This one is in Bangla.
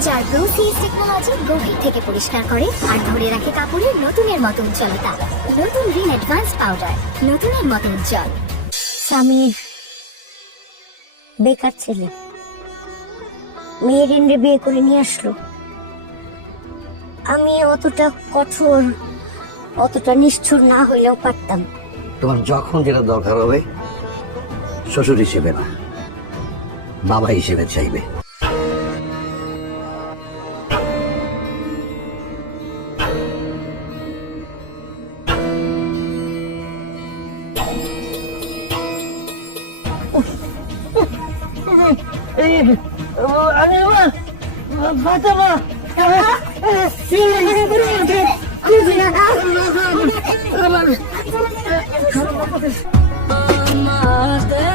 যার প্রোসিস টেকনোলজি গভীর থেকে পরিষ্কার করে আর ধরে রাখে কাপড়ের নতুনের মতো উজ্জ্বলতা। নতুন রিন অ্যাডভান্স পাউডার, নতুনের মতো উজ্জ্বল। স্বামীর বেকার ছেলে মেয়ের এনে বিয়ে করে নিয়ে আসলো। আমি অতটা কঠোর, অতটা নিষ্ঠুর না হইলেও পারতাম। তোমার যখন যেটা দরকার হবে শ্বশুর হিসেবে না, বাবা হিসেবে চাইবে। আমাদের